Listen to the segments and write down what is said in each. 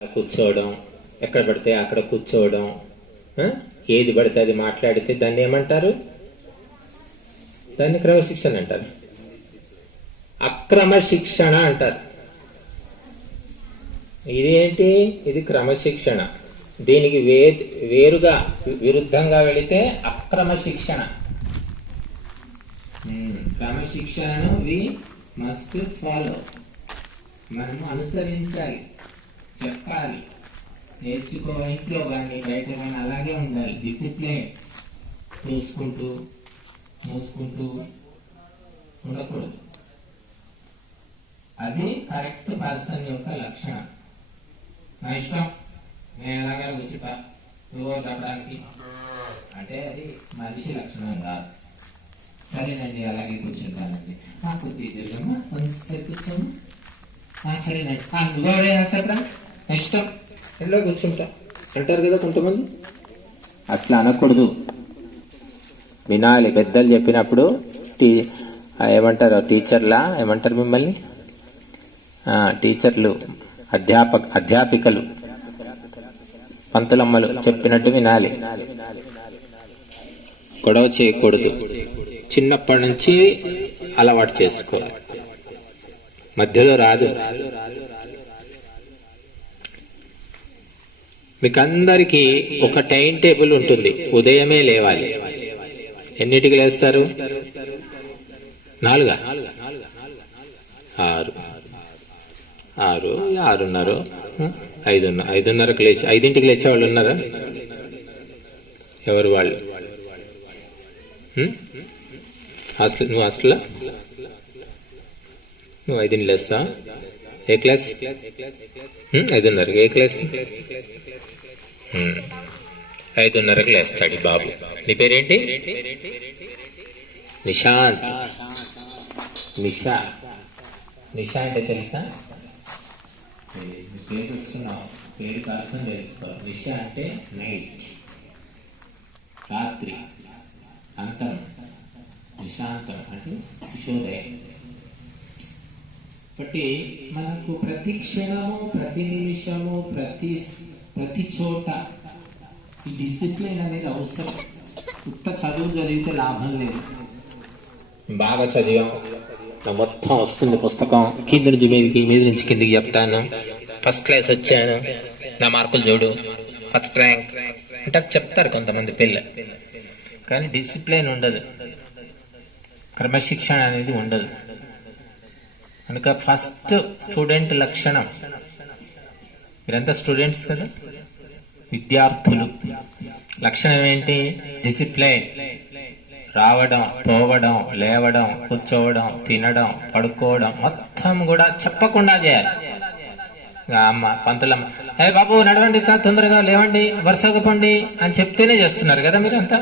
కూర్చోవడం, ఎక్కడ పడితే అక్కడ కూర్చోవడం, ఏది పడితే అది మాట్లాడితే దాన్ని ఏమంటారు? దాన్ని క్రమశిక్షణ అంటారు. అక్రమ శిక్షణ అంటారు. ఇదేంటి? ఇది క్రమశిక్షణ. దీనికి వేరుగా విరుద్ధంగా వెళితే అక్రమ శిక్షణ. క్రమశిక్షణను వి మస్ట్ ఫాలో, మనము అనుసరించాలి, చెప్పాలి, నేర్చుకో. ఇంట్లో కానీ బయట కానీ అలాగే ఉండాలి. డిసిప్లిన్ చూసుకుంటూ మూసుకుంటూ ఉండకూడదు. అది కరెక్ట్ పర్సన్ యొక్క లక్షణం. నా ఇష్టం, నేను ఎలాగైనా కూర్చుంటా నువ్వు చెప్పడానికి అంటే అది మనిషి లక్షణం కాదు. సరేనండి అలాగే కూర్చుంటానండి. కొద్ది జరగమ్మా, కొంచెంసేపు కూర్చోము. సరేనండి, నువ్వు చెప్పరా, ఇష్టం ఎలా కూర్చుంటా అంటారు కదా కొంతమంది. అట్లా అనకూడదు. వినాలి. పెద్దలు చెప్పినప్పుడు ఏమంటారు? టీచర్లా ఏమంటారు మిమ్మల్ని? టీచర్లు, అధ్యాపికలు, పంతులమ్మలు చెప్పినట్టు వినాలి. గొడవ చేయకూడదు. చిన్నప్పటి నుంచి అలవాటు చేసుకోవాలి. మధ్యలో రాదు. మీకు అందరికీ ఒక టైం టేబుల్ ఉంటుంది. ఉదయమే లేవాలి. ఎన్నిటికి లేస్తారు? 4, 6, 6:30, 5:30కి లేచి 5ంటికి లేచే వాళ్ళు ఉన్నారా? ఎవరు వాళ్ళు? హాస్టల్, నువ్వు హాస్టల్లా? నువ్వు 5ంటికి లేస్తా? ఏ క్లాస్? 5:30కి. ఏ క్లాస్? 5:30కి లేస్తాడు బాబు. నీ పేరేంటి? నిశాంత్. నిషా అంటే తెలుసా? పేరు వస్తున్నావు, పేరుకి అర్థం తెలుసుకో. నిషా అంటే నైట్, రాత్రి. అంతం, నిశాంతం అంటే కిషోదయం. కాబట్టి మనకు ప్రతి క్షణము, ప్రతి నిమిషము, ప్రతి చోట ఈ డిసిప్లిన్ అనేది అవసరం. ఉత్త చదువు చదివితే లాభం లేదు. బాగా చదివాం, మొత్తం వస్తుంది పుస్తకం, కింద నుంచి మీదకి, మీద నుంచి కిందికి చెప్తాను, ఫస్ట్ క్లాస్ వచ్చాను, నా మార్కులు చూడు, ఫస్ట్ ర్యాంక్ అంటే చెప్తారు కొంతమంది పిల్లలు. కానీ డిసిప్లిన్ ఉండదు, క్రమశిక్షణ అనేది ఉండదు. కనుక ఫస్ట్ స్టూడెంట్ లక్షణం, మీరంతా స్టూడెంట్స్ కదా, విద్యార్థులు. లక్షణం ఏంటి? డిసిప్లైన్. రావడం, పోవడం, లేవడం, కూర్చోవడం, తినడం, పడుకోవడం మొత్తం కూడా చెప్పకుండా చేయాలి. అమ్మ, పంతులమ్మ, ఏ బాబు నడవండి, తొందరగా లేవండి, వరుసగా పండి అని చెప్తేనే చేస్తున్నారు కదా. మీరంతా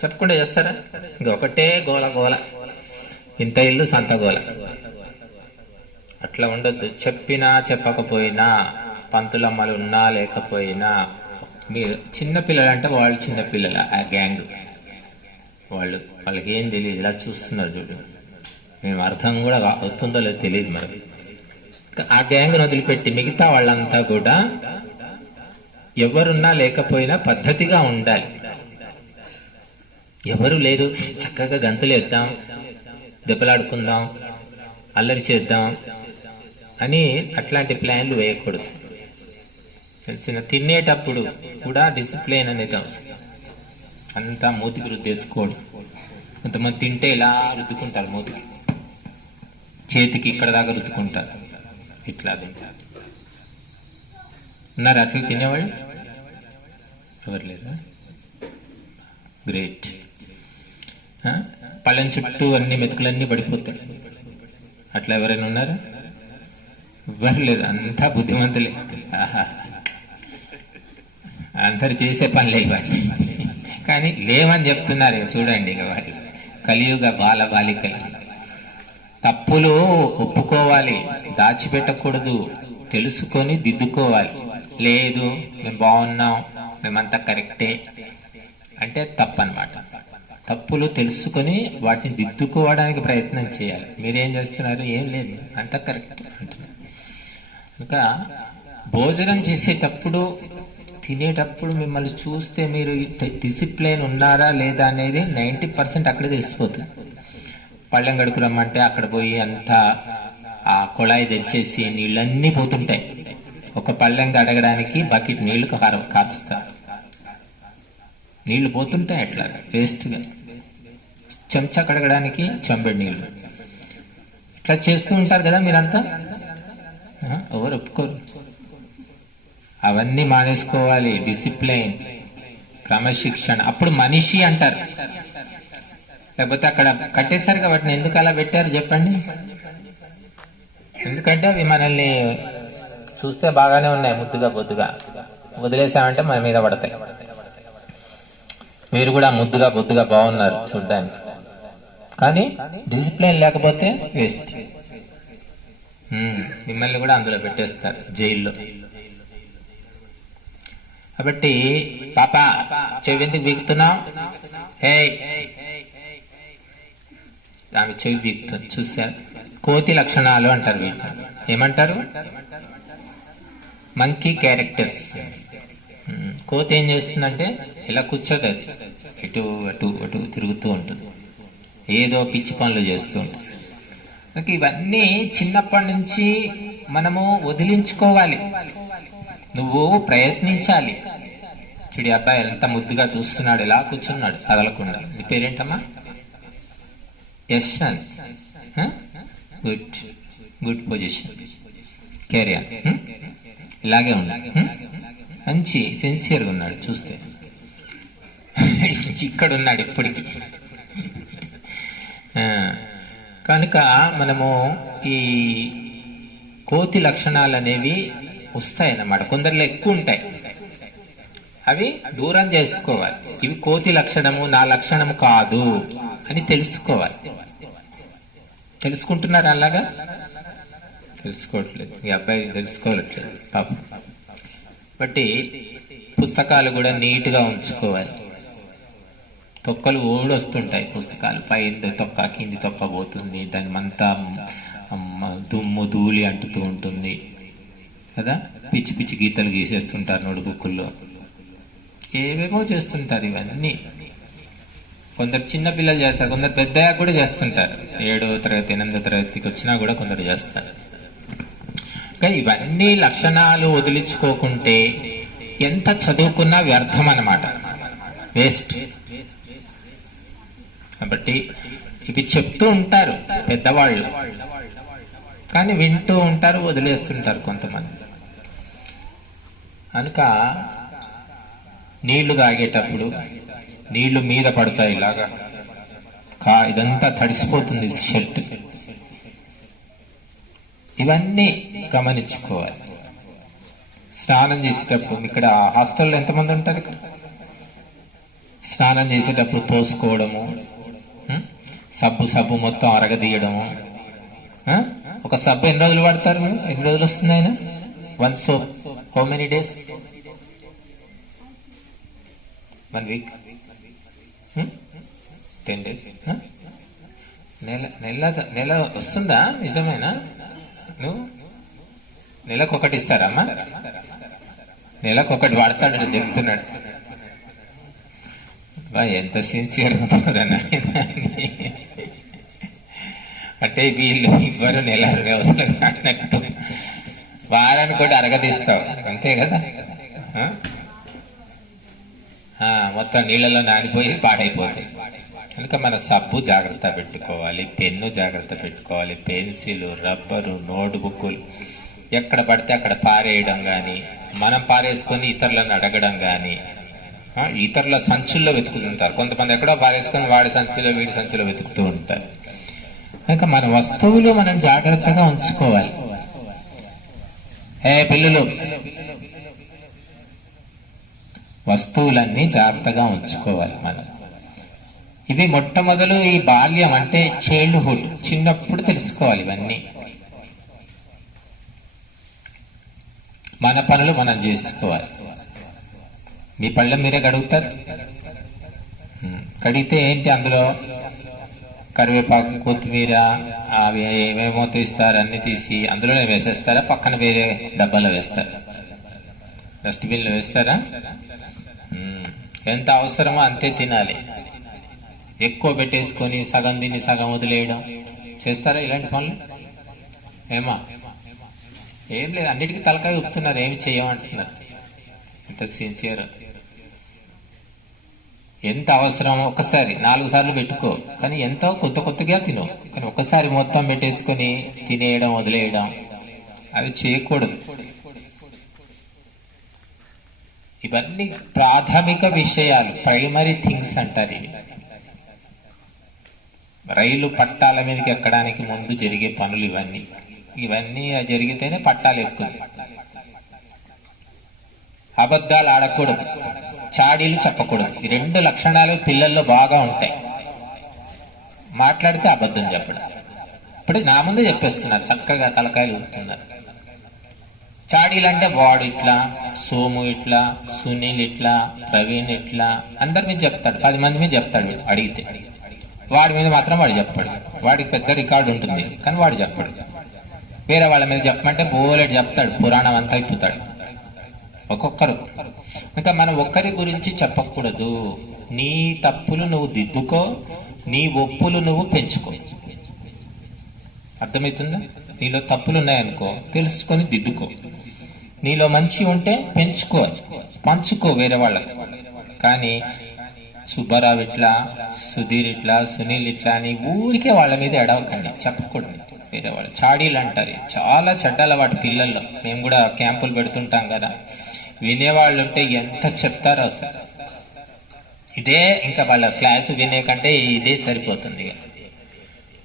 చెప్పకుండా చేస్తారా? ఇంకొకటే గోల, ఇంత ఇల్లు సంత గోల. అట్లా ఉండొద్దు. చెప్పినా చెప్పకపోయినా, పంతులమ్మలు ఉన్నా లేకపోయినా, మీరు చిన్నపిల్లలు అంటే వాళ్ళు చిన్నపిల్లలు, ఆ గ్యాంగ్ వాళ్ళకి ఏం తెలియదు. ఇలా చూస్తున్నారు చూడు, మేము అర్థం కూడా అవుతుందో లేదో తెలియదు. మరి ఆ గ్యాంగ్ను వదిలిపెట్టి మిగతా వాళ్ళంతా కూడా ఎవరున్నా లేకపోయినా పద్ధతిగా ఉండాలి. ఎవరు లేదు, చక్కగా గంతులేద్దాం, దెబ్బలాడుకుందాం, అల్లరి చేద్దాం అని అట్లాంటి ప్లాన్లు వేయకూడదు. తెలిసిన తినేటప్పుడు కూడా డిసిప్లిన్ అనేది అవసరం. అంతా మూతికి రుద్దేసుకోవడం. కొంతమంది తింటే ఇలా రుద్దుకుంటారు, మూతికి, చేతికి ఇక్కడ దాకా రుద్దుకుంటారు. ఇట్లా తింటారు. ఉన్నారు అట్లా తినేవాళ్ళు? ఎవరు లేదా? గ్రేట్. పళ్ళని చుట్టూ అన్ని మెతుకులన్నీ పడిపోతాయి. అట్లా ఎవరైనా ఉన్నారా? ఎవరు లేదు. అంతా బుద్ధిమంతులే. అందరు చేసే పనులే ఇవన్నీ. కానీ లేవని చెప్తున్నారు. చూడండి, ఇక వాటి కలియుగ బాలికలు. తప్పులు ఒప్పుకోవాలి, దాచిపెట్టకూడదు, తెలుసుకొని దిద్దుకోవాలి. లేదు మేము బాగున్నాం, మేమంతా కరెక్టే అంటే తప్పనమాట. తప్పులు తెలుసుకొని వాటిని దిద్దుకోవడానికి ప్రయత్నం చేయాలి. మీరేం చేస్తున్నారు? ఏం లేదు, అంతా కరెక్ట్ అంటున్నారు. కనుక భోజనం చేసేటప్పుడు తినేటప్పుడు మిమ్మల్ని చూస్తే మీరు డిసిప్లైన్ ఉన్నారా లేదా అనేది 90% అక్కడే తెలిసిపోతుంది. పళ్ళెం కడుకురమ్మంటే అక్కడ పోయి అంతా ఆ కుళాయి తెచ్చేసి నీళ్ళన్నీ పోతుంటాయి. ఒక పళ్ళెం కడగడానికి బకెట్ నీళ్లు కారుస్తారు, నీళ్లు పోతుంటాయి అట్లా వేస్ట్గా. చెంచా కడగడానికి చెంబెడు నీళ్లు, ఇట్లా చేస్తూ ఉంటారు కదా మీరంతా. ఎవరు ఒప్పుకోరు. అవన్నీ మానేసుకోవాలి. డిసిప్లైన్, క్రమశిక్షణ, అప్పుడు మనిషి అంటారు. లేకపోతే అక్కడ కట్టేశారు కాబట్టి ఎందుకు అలా పెట్టారు చెప్పండి? ఎందుకంటే అవి మనల్ని చూస్తే బాగానే ఉన్నాయి, ముద్దుగా బొద్దుగా. వదిలేసామంటే మన మీద పడతాయి. మీరు కూడా ముద్దుగా బొద్దుగా బాగున్నారు చూడ్డానికి, కానీ డిసిప్లిన్ లేకపోతే వేస్ట్. మిమ్మల్ని కూడా అందులో పెట్టేస్తారు, జైల్లో. కాబట్టి పాప చెవిందుకు వీగుతున్నావు, హే ఆమె చెవి వీగుతుంది. చూసారు? కోతి లక్షణాలు అంటారు వీటిని. ఏమంటారు? Monkey characters. కోతి ఏం చేస్తుందంటే ఇలా కూర్చోదు, ఇటు అటు అటు తిరుగుతూ ఉంటుంది, ఏదో పిచ్చి పనులు చేస్తూ ఉంటుంది. ఇవన్నీ చిన్నప్పటి నుంచి మనము వదిలించుకోవాలి. నువ్వు ప్రయత్నించాలి. చిడి అబ్బాయి ఎంత ముద్దుగా చూస్తున్నాడు, ఇలా కూర్చున్నాడు కదలకుండా. నీ పేరేంటమ్మా? Yashwant. Good good position, career. ఇలాగే ఉన్నాడు, మంచి సిన్సియర్గా ఉన్నాడు. చూస్తే ఇక్కడ ఉన్నాడు ఇప్పటికి. కనుక మనము ఈ కోతి లక్షణాలు అనేవి వస్తాయన్నమాట. కొందరిలో ఎక్కువ ఉంటాయి, అవి దూరం చేసుకోవాలి. ఇవి కోతి లక్షణము, నా లక్షణము కాదు అని తెలుసుకోవాలి. తెలుసుకుంటున్నారు? అలాగా తెలుసుకోవట్లేదు. ఈ అబ్బాయి తెలుసుకోవట్లేదు పాపం. బట్టి పుస్తకాలు కూడా నీట్గా ఉంచుకోవాలి. తొక్కలు ఊడొస్తుంటాయి పుస్తకాలు, పైన తొక్క కింది తొక్క పోతుంది, దాని అంతా దుమ్ము ధూళి అంటుతూ ఉంటుంది కదా. పిచ్చి పిచ్చి గీతలు గీసేస్తుంటారు నోట్బుక్కుల్లో, ఏవేవో చేస్తుంటారు. ఇవన్నీ కొందరు చిన్న పిల్లలు చేస్తారు, కొందరు పెద్దగా కూడా చేస్తుంటారు. 7వ తరగతి 8వ తరగతికి వచ్చినా కూడా కొందరు చేస్తారు. కానీ ఇవన్నీ లక్షణాలు వదిలించుకోకుంటే ఎంత చదువుకున్నా వ్యర్థం అన్నమాట, వేస్ట్. కాబట్టి ఇవి చెప్తూ ఉంటారు పెద్దవాళ్ళు, కానీ వింటూ ఉంటారు, వదిలేస్తుంటారు కొంతమంది. కనుక నీళ్లు తాగేటప్పుడు నీళ్లు మీద పడతాయి, ఇలాగా ఇదంతా తడిసిపోతుంది షర్ట్. ఇవన్నీ గమనించుకోవాలి. స్నానం చేసేటప్పుడు, ఇక్కడ హాస్టల్లో ఎంతమంది ఉంటారు? ఇక్కడ స్నానం చేసేటప్పుడు తోసుకోవడము, సబ్బు మొత్తం అరగదీయడము. ఒక సబ్బు ఎన్ని రోజులు వాడతారు? ఎన్ని రోజులు వస్తుంది ఆయన? 1 soap how many days? 1 week? 10 days? నెల వస్తుందా? నిజమేనా? నువ్వు నెలకొకటి ఇస్తారమ్మా? నెలకొకటి వాడతాడు చెప్తున్నాడు. ఎంత సిన్సియర్ ఉంటుందన్న. అంటే వీళ్ళు ఇవ్వరు నెల వ్యవస్థలు అన్నట్టు, వారానికి కూడా అరగదీస్తావు అంతే కదా. మొత్తం నీళ్ళలో నానిపోయి పాడైపోతాయి. కనుక మన సబ్బు జాగ్రత్త పెట్టుకోవాలి, పెన్ను జాగ్రత్త పెట్టుకోవాలి, పెన్సిల్, రబ్బరు, నోట్బుక్కులు ఎక్కడ పడితే అక్కడ పారేయడం కానీ, మనం పారేసుకొని ఇతరులను అడగడం కానీ. ఇతరుల సంచుల్లో వెతుకుతుంటారు కొంతమంది, ఎక్కడో పారేసుకొని వాడి సంచిలో వీడి సంచిలో వెతుకుతూ ఉంటారు. కనుక మన వస్తువులు మనం జాగ్రత్తగా ఉంచుకోవాలి. పిల్లలు, వస్తువులన్నీ జాగ్రత్తగా ఉంచుకోవాలి మనం. ఇది మొట్టమొదలు ఈ బాల్యం అంటే చైల్డ్హుడ్, చిన్నప్పుడు తెలుసుకోవాలి ఇవన్నీ. మన పనులు మనం చేసుకోవాలి. మీ పళ్ళెం మీరే కడుగుతారు. కడిగితే ఏంటి, అందులో కరివేపాకు, కొత్తిమీర, అవి ఏమేమో తీస్తారు, అన్ని తీసి అందులోనే వేసేస్తారా? పక్కన వేరే డబ్బాలో వేస్తారు? డస్ట్బిన్లో వేస్తారా? ఎంత అవసరమో అంతే తినాలి. ఎక్కువ పెట్టేసుకొని సగం తిని సగం వదిలేయడం చేస్తారా ఇలాంటి పనులు? ఏమా? ఏం లేదు, అన్నిటికీ తలకాయ ఊపుతున్నారు, ఏమి చేయమంటున్నారు. ఎంత సిన్సియర్. ఎంత అవసరమో ఒకసారి 4 సార్లు పెట్టుకో, కానీ ఎంతో కొత్తగా తిను. కానీ ఒకసారి మొత్తం పెట్టేసుకొని తినేయడం వదిలేయడం అవి చేయకూడదు. ఇవన్నీ ప్రాథమిక విషయాలు, ప్రైమరీ థింగ్స్ అంటారు ఇవి. రైలు పట్టాల మీదకి ఎక్కడానికి ముందు జరిగే పనులు ఇవన్నీ జరిగితేనే పట్టాలు ఎక్కుతుంది. అబద్ధాలు ఆడకూడదు, చాడీలు చెప్పకూడదు. ఈ 2 లక్షణాలు పిల్లల్లో బాగా ఉంటాయి. మాట్లాడితే అబద్ధం చెప్పడం. ఇప్పుడు నా ముందే చెప్పేస్తున్నారు, చక్కగా తలకాయలు ఊపుతున్నారు. చాడీలు అంటే వాడు ఇట్లా, సోము ఇట్లా, సునీల్ ఇట్లా, ప్రవీణ్ ఇట్లా, అందరి మీద చెప్తాడు. 10 మంది మీద చెప్తాడు. అడిగితే వాడి మీద మాత్రం వాడు చెప్పాడు. వాడికి పెద్ద రికార్డు ఉంటుంది, కానీ వాడు చెప్పాడు. వేరే వాళ్ళ మీద చెప్పమంటే బోలెడు చెప్తాడు, పురాణం అంతా అయిపోతాడు ఒక్కొక్కరు. ఇంకా మనం ఒక్కరి గురించి చెప్పకూడదు. నీ తప్పులు నువ్వు దిద్దుకో, నీ ఒప్పులు నువ్వు పెంచుకో. అర్థమవుతుందా? నీలో తప్పులు ఉన్నాయనుకో, తెలుసుకొని దిద్దుకో. నీలో మంచి ఉంటే పెంచుకో, పంచుకో వేరే వాళ్ళకి. కానీ సుబ్బారావు ఇట్లా, సుధీర్ ఇట్లా, సునీల్ ఇట్లా అని ఊరికే వాళ్ళ మీద ఎడవకండి, చెప్పకూడదు. వేరే వాళ్ళు చాడీలు అంటారు, చాలా చెడ్డ అలవాటు పిల్లల్లో. మేము కూడా క్యాంపులు పెడుతుంటాం కదా, వినేవాళ్ళు ఉంటే ఎంత చెప్తారో అసలు. ఇదే ఇంకా వాళ్ళ క్లాసు వినే కంటే ఇదే సరిపోతుంది.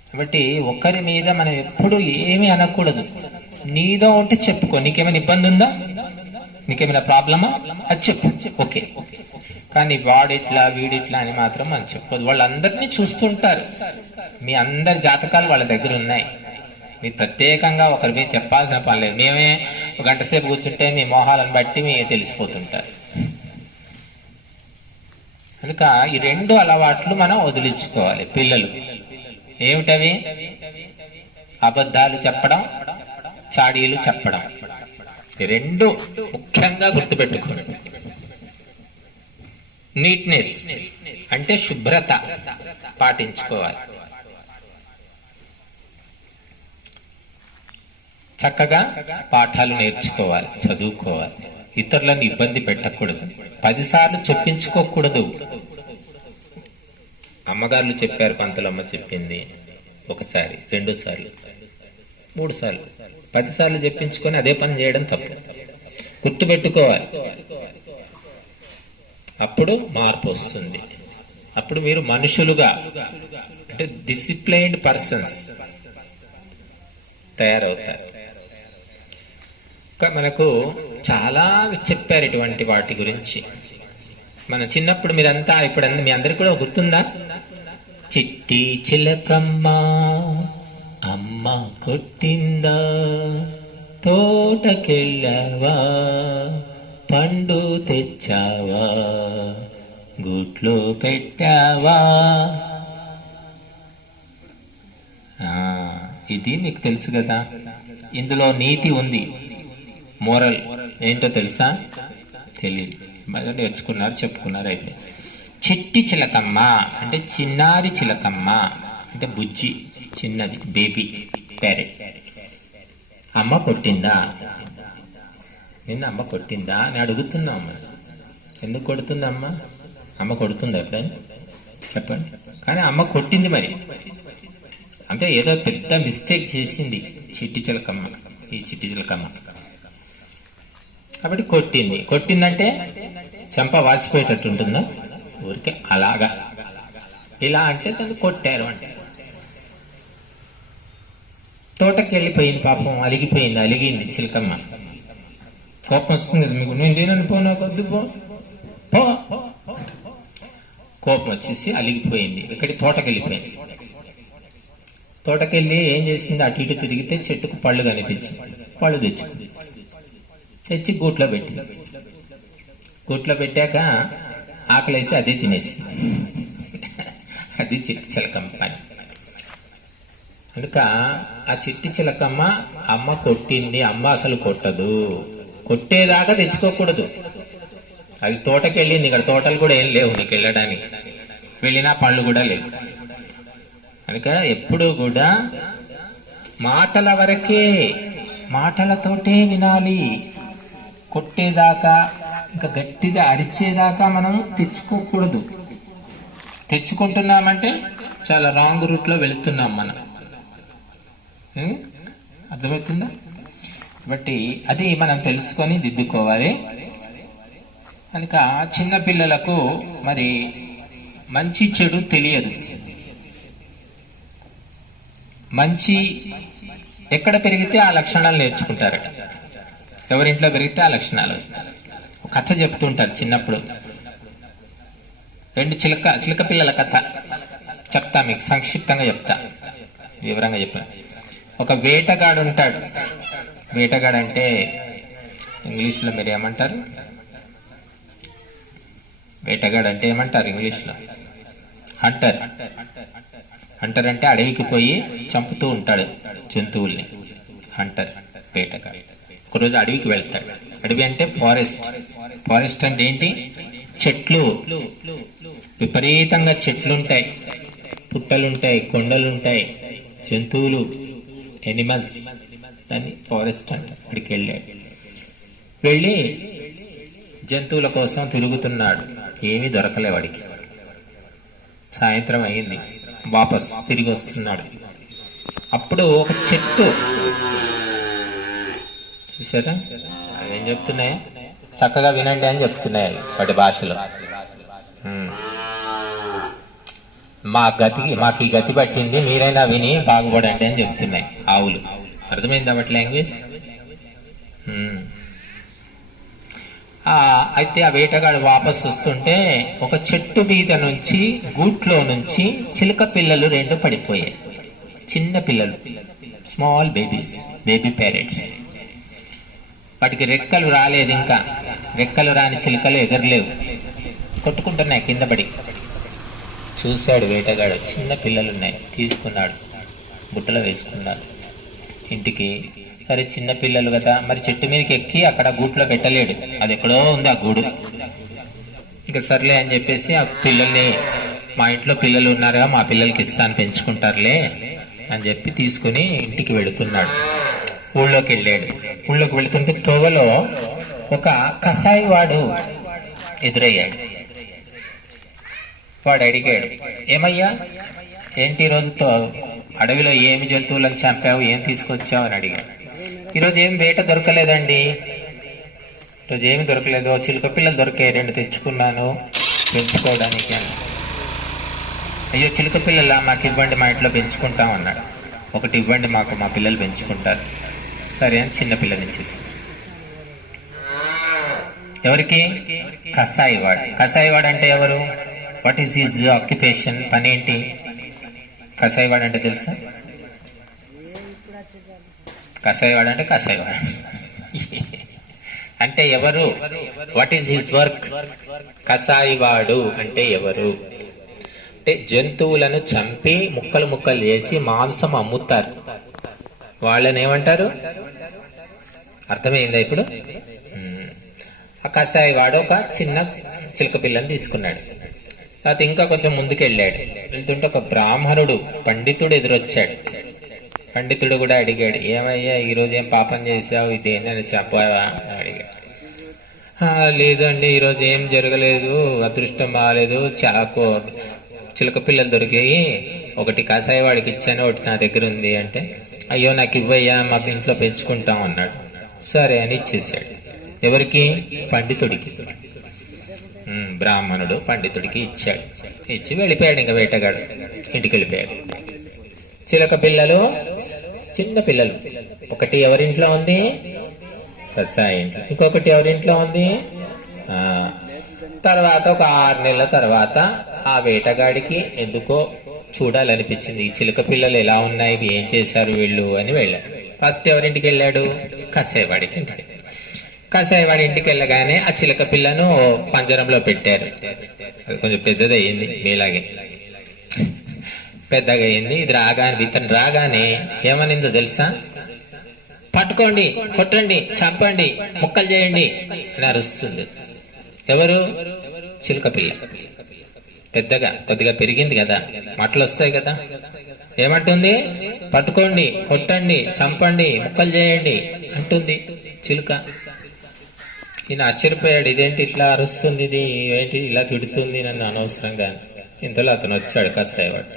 కాబట్టి ఒకరి మీద మనం ఎప్పుడు ఏమీ అనకూడదు. నీదో ఉంటే చెప్పుకో. నీకేమైనా ఇబ్బంది ఉందా, నీకేమైనా ప్రాబ్లమా, అది చెప్పు, ఓకే. కానీ వాడిట్లా వీడిట్లా అని మాత్రం మనం చెప్పదు. వాళ్ళందరినీ చూస్తుంటారు. మీ అందరి జాతకాలు వాళ్ళ దగ్గర ఉన్నాయి. మీరు ప్రత్యేకంగా ఒకరి మీద చెప్పాల్సిన పని లేదు. మేమే 1 గంట సేపు కూర్చుంటే మీ మొహాలను బట్టి మీ తెలిసిపోతుంటారు. కనుక ఈ 2 అలవాట్లు మనం వదిలించుకోవాలి పిల్లలు. ఏమిటవి? అబద్ధాలు చెప్పడం, చాడీలు చెప్పడం. ఈ 2 ముఖ్యంగా గుర్తుపెట్టుకోండి. నీట్నెస్ అంటే శుభ్రత పాటించుకోవాలి. చక్కగా పాఠాలు నేర్చుకోవాలి, చదువుకోవాలి. ఇతరులను ఇబ్బంది పెట్టకూడదు. 10 సార్లు చెప్పించుకోకూడదు. అమ్మగారులు చెప్పారు, పంతులమ్మ చెప్పింది, 1 సారి, 2 సార్లు, 3 సార్లు, 10 సార్లు చెప్పించుకొని అదే పని చేయడం తప్పు. గుర్తుపెట్టుకోవాలి. అప్పుడు మార్పు వస్తుంది. అప్పుడు మీరు మనుషులుగా, అంటే డిసిప్లైన్డ్ పర్సన్స్ తయారవుతారు. మనకు చాలా చెప్పారు ఇటువంటి వాటి గురించి. మన చిన్నప్పుడు మీరంతా, ఇప్పుడు మీ అందరికి కూడా గుర్తుందా? చిట్టి చిలకమ్మ అమ్మ కొట్టిందా, తోటకెళ్ళావా, పండు తెచ్చావా, గుట్లో పెట్టావా. ఇది మీకు తెలుసు కదా. ఇందులో నీతి ఉంది. మోరల్ ఏంటో తెలుసా? తెలియదు. నేర్చుకున్నారు, చెప్పుకున్నారు. అయితే చిట్టి చిలకమ్మ అంటే చిన్నారి చిలకమ్మ అంటే బుజ్జి, చిన్నది, బేబీ ప్యారెట్. అమ్మ కొట్టిందా, నిన్న అమ్మ కొట్టిందా అని అడుగుతున్నా. అమ్మ ఎందుకు కొడుతుంది? అమ్మ కొడుతుందా ఎప్పుడైనా? చెప్పండి. కానీ అమ్మ కొట్టింది మరి. అంటే ఏదో పెద్ద మిస్టేక్ చేసింది చిట్టి చిలకమ్మ, ఈ చిట్టి చిలకమ్మ. కాబట్టి కొట్టింది. కొట్టిందంటే చెంప వాచిపోయేటట్టు ఉంటుందా? ఊరికే అలాగా, ఇలా అంటే దాన్ని కొట్టారు అంటే. తోటకి వెళ్ళిపోయింది పాపం, అలిగింది చిలకమ్మ. కోపం వస్తుంది కదా మీకు, నేను దేనని పో, నాకు వద్దు, పో. కోపం వచ్చేసి అలిగిపోయింది. ఇక్కడి తోటకెళ్ళిపోయింది. తోటకెళ్ళి ఏం చేసింది, అటు ఇటు తిరిగితే చెట్టుకు పళ్ళు కనిపించింది. పళ్ళు తెచ్చి గూట్లో పెట్టింది. గూట్లో పెట్టాక ఆకలేస్తే అదే తినేసింది. అది చిట్టి చిలకమ్మ పని. కనుక ఆ చిట్టి చిలకమ్మ అమ్మ కొట్టింది, అమ్మ అసలు కొట్టదు. కొట్టేదాకా తెచ్చుకోకూడదు. అది తోటకి వెళ్ళింది, ఇక్కడ తోటలు కూడా ఏం లేవు నీకు వెళ్ళడానికి, వెళ్ళినా పళ్ళు కూడా లేవు. కనుక ఎప్పుడు కూడా మాటల వరకే, మాటలతోటే వినాలి. కొట్టేదాకా, ఇంకా గట్టిగా అరిచేదాకా మనం తెచ్చుకోకూడదు. తెచ్చుకుంటున్నామంటే చాలా రాంగ్ రూట్ లో వెళుతున్నాం మనం. అర్థమవుతుందా? కాబట్టి అది మనం తెలుసుకొని దిద్దుకోవాలి. కనుక చిన్న పిల్లలకు మరి మంచి చెడు తెలియదు. మంచి ఎక్కడ పెరిగితే ఆ లక్షణాలు నేర్చుకుంటారట. ఎవరింట్లో పెరిగితే ఆ లక్షణాలు వస్తాయి. కథ చెప్తుంటారు చిన్నప్పుడు. 2 చిలక పిల్లల కథ చెప్తా, మీకు సంక్షిప్తంగా చెప్తా, వివరంగా చెప్పాను. ఒక వేటగాడు ఉంటాడు. వేటగాడు అంటే ఇంగ్లీష్లో మీరు ఏమంటారు? వేటగాడు అంటే ఏమంటారు ఇంగ్లీష్లో? హంటర్. హంటర్ అంటే అడవికి పోయి చంపుతూ ఉంటాడు జంతువుల్ని. హంటర్, వేటగాడు. ఒకరోజు అడవికి వెళ్తాడు. అడవి అంటే ఫారెస్ట్. ఫారెస్ట్ అంటే ఏంటి? చెట్లు, విపరీతంగా చెట్లుంటాయి, పుట్టలుంటాయి, కొండలుంటాయి, జంతువులు, ఎనిమల్స్, దాన్ని ఫారెస్ట్ అంటే. అక్కడికి వెళ్ళాడు. వెళ్ళి జంతువుల కోసం తిరుగుతున్నాడు. ఏమీ దొరకలే వాడికి. సాయంత్రం అయింది, వాపస్ తిరిగి వస్తున్నాడు. అప్పుడు ఒక చెట్టు చూసారా, అవేం చెప్తున్నాయి? చక్కగా వినండి అని చెప్తున్నాయి వాటి భాషలో. మాకు ఈ గతి పట్టింది, మీరైనా విని బాగుపడండి అని చెప్తున్నాయి ఆవులు. అర్థమైందా వాటి లాంగ్వేజ్? అయితే ఆ వేటగాడు వాపస్ వస్తుంటే ఒక చెట్టు మీద నుంచి, గూట్లో నుంచి చిలుక పిల్లలు 2 పడిపోయాయి. చిన్న పిల్లలు, స్మాల్ బేబీస్, బేబీ ప్యారెట్స్. వాటికి రెక్కలు రాలేదు ఇంకా. రెక్కలు రాని చిలుకలు ఎగరలేవు, కొట్టుకుంటున్నాయి కింద పడి. చూశాడు వేటగాడు, చిన్న పిల్లలున్నాయి, తీసుకున్నాడు, బుట్టలో వేసుకున్నాడు. ఇంటికి సరే చిన్న పిల్లలు కదా, మరి చెట్టు మీదకి ఎక్కి అక్కడ గూట్లో పెట్టలేడు, అది ఎక్కడో ఉంది ఆ గూడు. ఇంకా సర్లే అని చెప్పేసి ఆ పిల్లల్ని, మా ఇంట్లో పిల్లలు ఉన్నారుగా, మా పిల్లలకి ఇస్తాను, పెంచుకుంటారులే అని చెప్పి తీసుకుని ఇంటికి వెళుతున్నాడు. ఊళ్ళోకి వెళ్ళాడు. ఊళ్ళోకి వెళుతుంటే తోవలో ఒక కసాయి వాడు ఎదురయ్యాడు. వాడు అడిగాడు, ఏమయ్యా, ఏంటి ఈరోజుతో అడవిలో ఏమి జంతువులను చంపావు, ఏం తీసుకొచ్చావు అని అడిగాడు. ఈరోజు ఏం వేట దొరకలేదండి, ఈరోజు ఏమి దొరకలేదు, చిలుక పిల్లలు దొరికాయి, 2 తెచ్చుకున్నాను పెంచుకోవడానికి అని. అయ్యో చిలుక పిల్లలా, మాకు ఇవ్వండి, మా ఇంట్లో పెంచుకుంటాం అన్నాడు. 1 ఇవ్వండి మాకు, మా పిల్లలు పెంచుకుంటారు. సరే అని చిన్న పిల్లలు ఇచ్చేసి. ఎవరికి? కసాయివాడు. కసాయివాడు అంటే ఎవరు? What is his occupation? పని ఏంటి కసాయివాడు అంటే తెలుసా? కసాయివాడు అంటే కసాయివాడు అంటే ఎవరు? What is his work? కసాయివాడు అంటే ఎవరు అంటే జంతువులను చంపి ముక్కలు ముక్కలు చేసి మాంసం అమ్ముతారు. వాళ్ళని ఏమంటారు? అర్థమైందా ఇప్పుడు? ఆ కసాయివాడు ఒక చిన్న చిలుక పిల్లని తీసుకున్నాడు. తర్వాత ఇంకా కొంచెం ముందుకు వెళ్ళాడు. వెళ్తుంటే ఒక బ్రాహ్మణుడు, పండితుడు ఎదురొచ్చాడు. పండితుడు కూడా అడిగాడు, ఏమయ్యా ఈరోజు ఏం పాపం చేసావు, ఇదేనని చెప్పావా అని అడిగాడు. లేదండి, ఈరోజు ఏం జరగలేదు, అదృష్టం బాగాలేదు, చిలుక పిల్లలు దొరికాయి, 1 కాసాయివాడికి ఇచ్చాను, 1 నా దగ్గర ఉంది అంటే, అయ్యో నాకు ఇవ్వయ్యా, మాకు ఇంట్లో పెంచుకుంటాం అన్నాడు. సరే అని ఇచ్చేసాడు. ఎవరికి? పండితుడికి. బ్రాహ్మణుడు పండితుడికి ఇచ్చాడు. ఇచ్చి వెళ్ళిపోయాడు. ఇంకా వేటగాడు ఇంటికి వెళ్ళిపోయాడు. చిలక పిల్లలు, చిన్న పిల్లలు, 1 ఎవరింట్లో ఉంది? కసాయి ఇంట్లో. ఇంకొకటి ఎవరింట్లో ఉంది? తర్వాత ఒక 6 నెలల తర్వాత ఆ వేటగాడికి ఎందుకో చూడాలనిపించింది, ఈ చిలుక పిల్లలు ఎలా ఉన్నాయి, ఏం చేశారు వీళ్ళు అని వెళ్ళాడు. ఫస్ట్ ఎవరింటికి వెళ్ళాడు? కసాయివాడికి ఇంటికి. కసాయివాడి ఇంటికి వెళ్ళగానే ఆ చిలక పిల్లను పంజరంలో పెట్టారు. అది కొంచెం పెద్దది అయ్యింది, మీలాగే పెద్దగా అయింది. ఇతను రాగానే ఏమనిందో తెలుసా? పట్టుకోండి, కొట్టండి, చంపండి, ముక్కలు చేయండి అని అరుస్తుంది. ఎవరు? చిలుక పిల్ల. పెద్దగా కొద్దిగా పెరిగింది కదా, మాటలు వస్తాయి కదా. ఏమంటుంది? పట్టుకోండి, కొట్టండి, చంపండి, ముక్కలు చేయండి అంటుంది చిలుక. ఈయన ఆశ్చర్యపోయాడు, ఇదేంటి ఇట్లా అరుస్తుంది, ఇది ఏంటి ఇలా తిడుతుంది నన్ను అనవసరంగా. ఇంతలో అతను వచ్చాడు కసాయవాడు.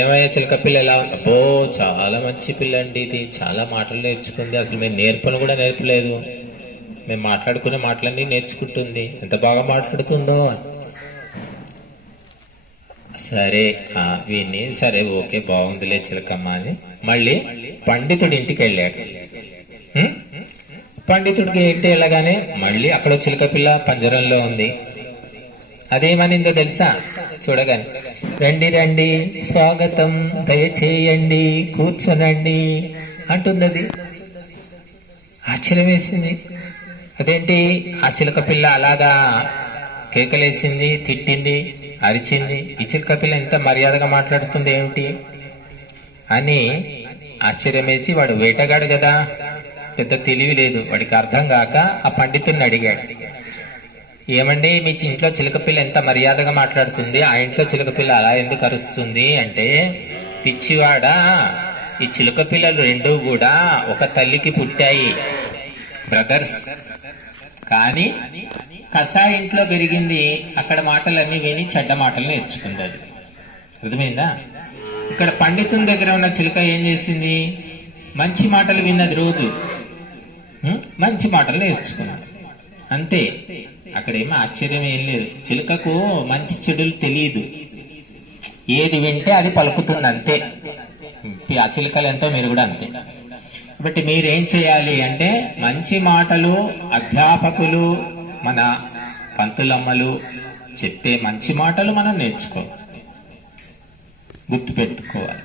ఏమయ్యా చిలక పిల్ల ఎలా ఉంది? అబ్బో చాలా మంచి పిల్ల అండి, ఇది చాలా మాటలు నేర్చుకుంది, అసలు మేము నేర్పను కూడా నేర్పలేదు, మేము మాట్లాడుకునే మాటలన్నీ నేర్చుకుంటుంది, ఎంత బాగా మాట్లాడుతుందో. సరే వీడిని సరే ఓకే బాగుందిలే చిలకమ్మ అని మళ్ళీ పండితుడి ఇంటికి వెళ్ళాడు. పండితుడికి ఇంటి వెళ్ళగానే మళ్ళీ అక్కడ చిలక పిల్ల పంజరంలో ఉంది. అదేమనిందో తెలుసా? చూడగానే, రండి రండి, స్వాగతం, దయచేయండి, కూర్చోనండి అంటుంది. అది ఆశ్చర్యం వేసింది. అదేంటి ఆ చిలక పిల్ల అలాగా కేకలేసింది, తిట్టింది, అరిచింది, ఈ చిలక పిల్ల ఇంత మర్యాదగా మాట్లాడుతుంది ఏమిటి అని ఆశ్చర్యం వేసి, వాడు వేటగాడు కదా, పెద్ద తెలివి లేదు, వాడికి అర్థం కాక ఆ పండితుడిని అడిగాడు, ఏమండి మీ ఇంట్లో చిలకపిల్ల ఎంత మర్యాదగా మాట్లాడుతుంది, ఆ ఇంట్లో చిలకపిల్ల అలా ఎందుకు అరుస్తుంది అంటే, పిచ్చివాడా, ఈ చిలుక పిల్లలు రెండూ కూడా ఒక తల్లికి పుట్టాయి, బ్రదర్స్, కానీ కసా ఇంట్లో పెరిగింది, అక్కడ మాటలన్నీ విని చెడ్డ మాటలు నేర్చుకుంటాడు. అర్థమైందా? ఇక్కడ పండితుని దగ్గర ఉన్న చిలుక ఏం చేసింది? మంచి మాటలు విన్నది, రోజు మంచి మాటలు నేర్చుకున్నాడు, అంతే. అక్కడేమో ఆశ్చర్యం ఏం లేదు. చిలుకకు మంచి చెడులు తెలియదు, ఏది వింటే అది పలుకుతుంది, అంతే. ఆ చిలుకలు ఎంతో మీరు కూడా అంతే. కాబట్టి మీరేం చేయాలి అంటే, మంచి మాటలు అధ్యాపకులు, మన పంతులమ్మలు చెప్పే మంచి మాటలు మనం నేర్చుకోవాలి, గుర్తుపెట్టుకోవాలి.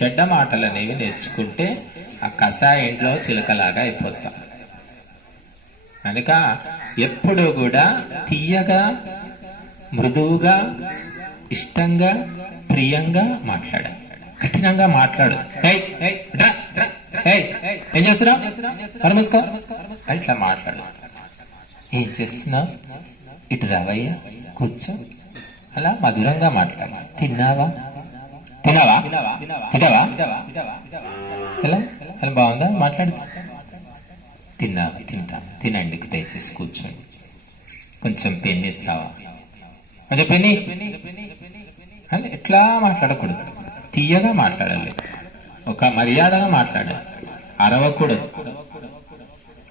చెడ్డ మాటలు అనేవి నేర్చుకుంటే ఆ కషాయ ఇంట్లో చిలకలాగా అయిపోతాం. కనుక ఎప్పుడూ కూడా తీయగా, మృదువుగా, ఇష్టంగా, ప్రియంగా మాట్లాడాలి. కఠినంగా మాట్లాడు, ఏం చేస్తున్నావు, ఇట్లా మాట్లాడు. ఏం చేస్తున్నావు, ఇటు రావయ్యా, కూర్చో, అలా మధురంగా మాట్లాడు. తిన్నావా, తినవా, తినవా, ఎలా అలా బాగుందా మాట్లాడుతా, తిన్నావా, తింటా, తినండి, దయచేసి కూర్చోండి, కొంచెం పెన్ను ఇస్తావా, కొంచెం పెన్ని అని ఎట్లా మాట్లాడకూడదు, తీయగా మాట్లాడాలి, ఒక మర్యాదగా మాట్లాడాలి, అరవకూడదు.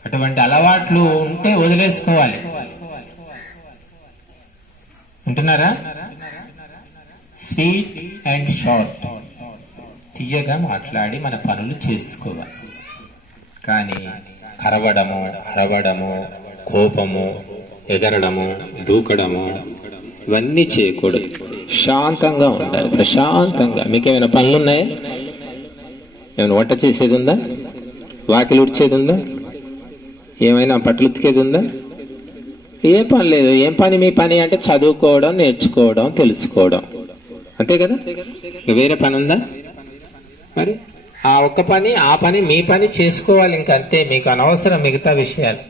అటువంటి అలవాట్లు ఉంటే వదిలేసుకోవాలి. ఉంటున్నారా? స్వీట్ అండ్ షార్ట్, తీయగా మాట్లాడి మన పనులు చేసుకోవాలి. కానీ కరవడము, అరవడము, కోపము, ఎగరడము, దూకడము ఇవన్నీ చేయకూడదు. శాంతంగా ఉండాలి, ప్రశాంతంగా. మీకేమైనా పనులు ఉన్నాయా? ఏమైనా వంట చేసేది ఉందా? వాకిలు ఉడిచేది ఉందా? ఏమైనా బట్టలు ఉతికేది ఉందా? ఏ పని లేదు. ఏం పని మీ పని అంటే చదువుకోవడం, నేర్చుకోవడం, తెలుసుకోవడం, అంతే కదా. వేరే పని ఉందా? మరి ఆ ఒక్క పని, ఆ పని, మీ పని చేసుకోవాలి, ఇంకంతే. మీకు అనవసరం మిగతా విషయాలు.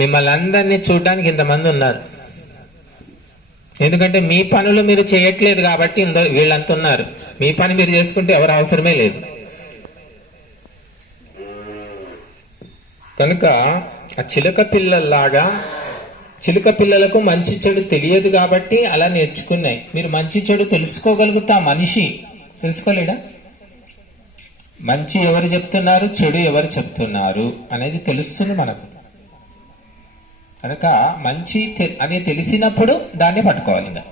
మిమ్మల్ని అందరినీ చూడడానికి ఇంతమంది ఉన్నారు, ఎందుకంటే మీ పనులు మీరు చేయట్లేదు కాబట్టి వీళ్ళంతా ఉన్నారు. మీ పని మీరు చేసుకుంటే ఎవరు అవసరమే లేదు. కనుక ఆ చిలుక పిల్లల్లాగా, చిలుక పిల్లలకు మంచి చెడు తెలియదు కాబట్టి అలా నేర్చుకున్నాయి. మీరు మంచి చెడు తెలుసుకోగలుగుతా, మనిషి తెలుసుకోలేడా? మంచి ఎవరు చెప్తున్నారు, చెడు ఎవరు చెప్తున్నారు అనేది తెలుస్తుంది మనకు. కనుక మంచి అని తెలిసినప్పుడు దాన్ని పట్టుకోవాలి, ఇంకా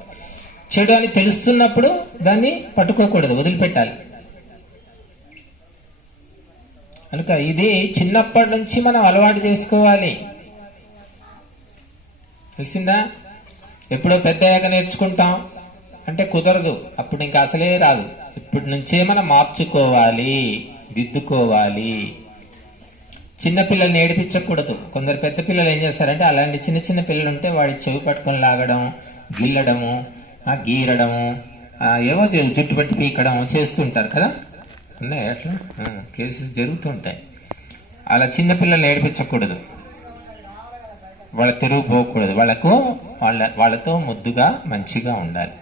చెడు అని తెలుస్తున్నప్పుడు దాన్ని పట్టుకోకూడదు, వదిలిపెట్టాలి. కనుక ఇది చిన్నప్పటి నుంచి మనం అలవాటు చేసుకోవాలి, తెలిసిందా? ఎప్పుడో పెద్దయ్యాక నేర్చుకుంటాం అంటే కుదరదు, అప్పుడు ఇంకా అసలే రాదు. ఇప్పటి నుంచే మనం మార్చుకోవాలి, దిద్దుకోవాలి. చిన్నపిల్లల్ని నేర్పించకూడదు. కొందరు పెద్ద పిల్లలు ఏం చేస్తారంటే, అలాంటి చిన్న చిన్న పిల్లలు ఉంటే వాడి చెవి పట్టుకొని లాగడం, గిల్లడము, గీరడము, ఏవో జుట్టు పట్టి పీకడం చేస్తుంటారు కదా. ఉన్నాయి అట్లా కేసెస్ జరుగుతుంటాయి. అలా చిన్నపిల్లలు ఏడిపించకూడదు, వాళ్ళ తెరువు పోకూడదు, వాళ్ళతో ముద్దుగా మంచిగా ఉండాలి.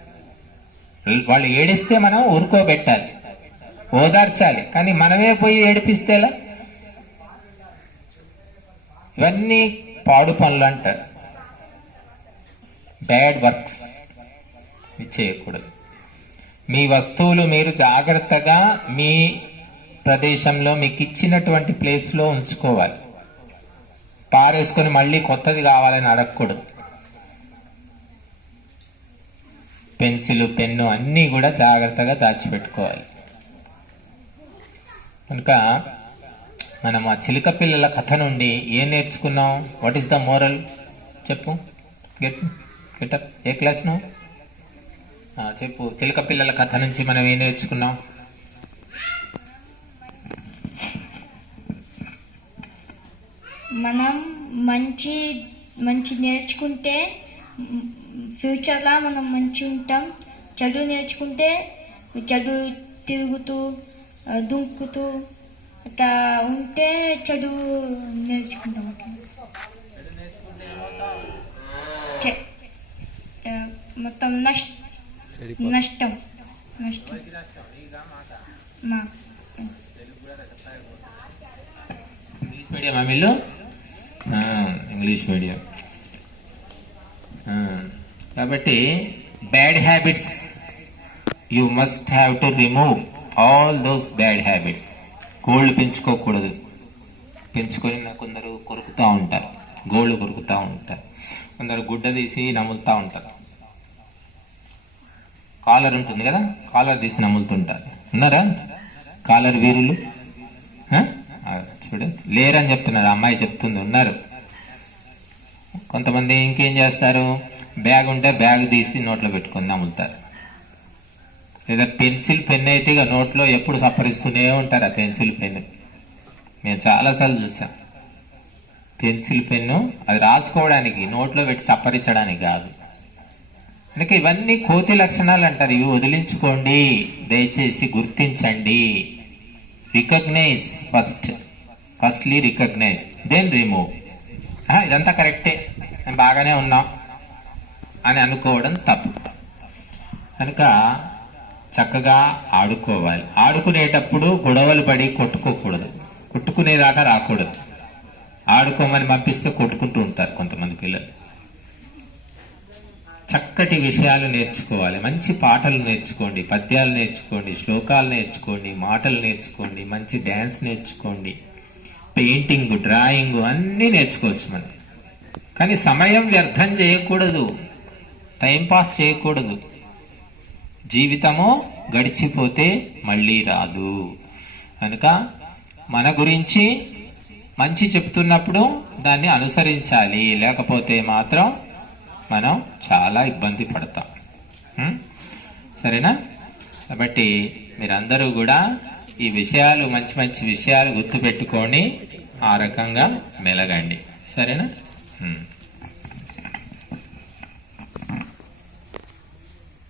వాళ్ళు ఏడిస్తే మనం ఊరుకోబెట్టాలి, ఓదార్చాలి. కానీ మనమే పోయి ఏడిపిస్తేలా? ఇవన్నీ పాడు పనులు అంటారు, బ్యాడ్ వర్క్స్. ఇది చేయకూడదు. మీ వస్తువులు మీరు జాగ్రత్తగా మీ ప్రదేశంలో మీకు ఇచ్చినటువంటి ప్లేస్లో ఉంచుకోవాలి. పారేసుకొని మళ్ళీ కొత్తది కావాలని అడగకూడదు. పెన్సిల్, పెన్ను అన్నీ కూడా జాగ్రత్తగా దాచిపెట్టుకోవాలి. కనుక మనం ఆ చిలుక పిల్లల కథ నుండి ఏం నేర్చుకున్నాం? What is the moral? చెప్పు. గెటప్. ఏ క్లాస్ నువ్వు? చెప్పు. చిలుక పిల్లల కథ నుంచి మనం ఏం నేర్చుకున్నాం? మనం మంచి నేర్చుకుంటే ఫ్యూచర్లో మనం మంచి ఉంటాం. చదువు నేర్చుకుంటే చదువు తిరుగుతూ దుంకుతూ ఇట్లా ఉంటే చదువు నేర్చుకుంటాం. మొత్తం నష్టం. ఇంగ్లీష్ మీడియం వీళ్ళు, ఇంగ్లీష్ మీడియం. కాబట్టి bad habits you must have to remove all those bad habits. గోల్డ్ పెంచుకోకూడదు. పెంచుకొని కొందరు కొరుకుతూ ఉంటారు, గోల్డ్ కొరుకుతూ ఉంటారు. కొందరు గుడ్డ తీసి నములుతూ ఉంటారు. కాలర్ ఉంటుంది కదా, కాలర్ తీసి నములుతుంటారు. ఉన్నారా కాలర్ వీరులు? చూడ లేరని చెప్తున్నారు, అమ్మాయి చెప్తుంది. ఉన్నారు. కొంతమంది ఇంకేం చేస్తారు, బ్యాగ్ ఉంటే బ్యాగ్ తీసి నోట్లో పెట్టుకొని నములుతారు. లేదా పెన్సిల్ పెన్ అయితే ఇక నోట్లో ఎప్పుడు సప్పరిస్తూనే ఉంటారు. ఆ పెన్సిల్ పెన్ను మేము చాలాసార్లు చూసాం. పెన్సిల్ పెన్ను అది రాసుకోవడానికి, నోట్లో పెట్టి చప్పరించడానికి కాదు. అందుకే ఇవన్నీ కోతి లక్షణాలు అంటారు. ఇవి వదిలించుకోండి, దయచేసి గుర్తించండి. Recognise firstly recognise, then remove. ఇదంతా కరెక్టే, మేము బాగానే ఉన్నాం అని అనుకోవడం తప్పు. కనుక చక్కగా ఆడుకోవాలి. ఆడుకునేటప్పుడు గొడవలు పడి కొట్టుకోకూడదు, కొట్టుకునేదాకా రాకూడదు. ఆడుకోమని పంపిస్తే కొట్టుకుంటూ ఉంటారు కొంతమంది పిల్లలు. చక్కటి విషయాలు నేర్చుకోవాలి. మంచి పాటలు నేర్చుకోండి, పద్యాలు నేర్చుకోండి, శ్లోకాలు నేర్చుకోండి, మాటలు నేర్చుకోండి, మంచి డ్యాన్స్ నేర్చుకోండి, పెయింటింగ్, డ్రాయింగ్ అన్నీ నేర్చుకోవచ్చు మనం. కానీ సమయం వ్యర్థం చేయకూడదు, టైంపాస్ చేయకూడదు. జీవితము గడిచిపోతే మళ్ళీ రాదు. కనుక మన గురించి మంచి చెప్తున్నప్పుడు దాన్ని అనుసరించాలి, లేకపోతే మాత్రం మనం చాలా ఇబ్బంది పడతాం. సరేనా? కాబట్టి మీరందరూ కూడా ఈ విషయాలు, మంచి మంచి విషయాలు గుర్తుపెట్టుకొని ఆ రకంగా మెలగండి. సరేనా?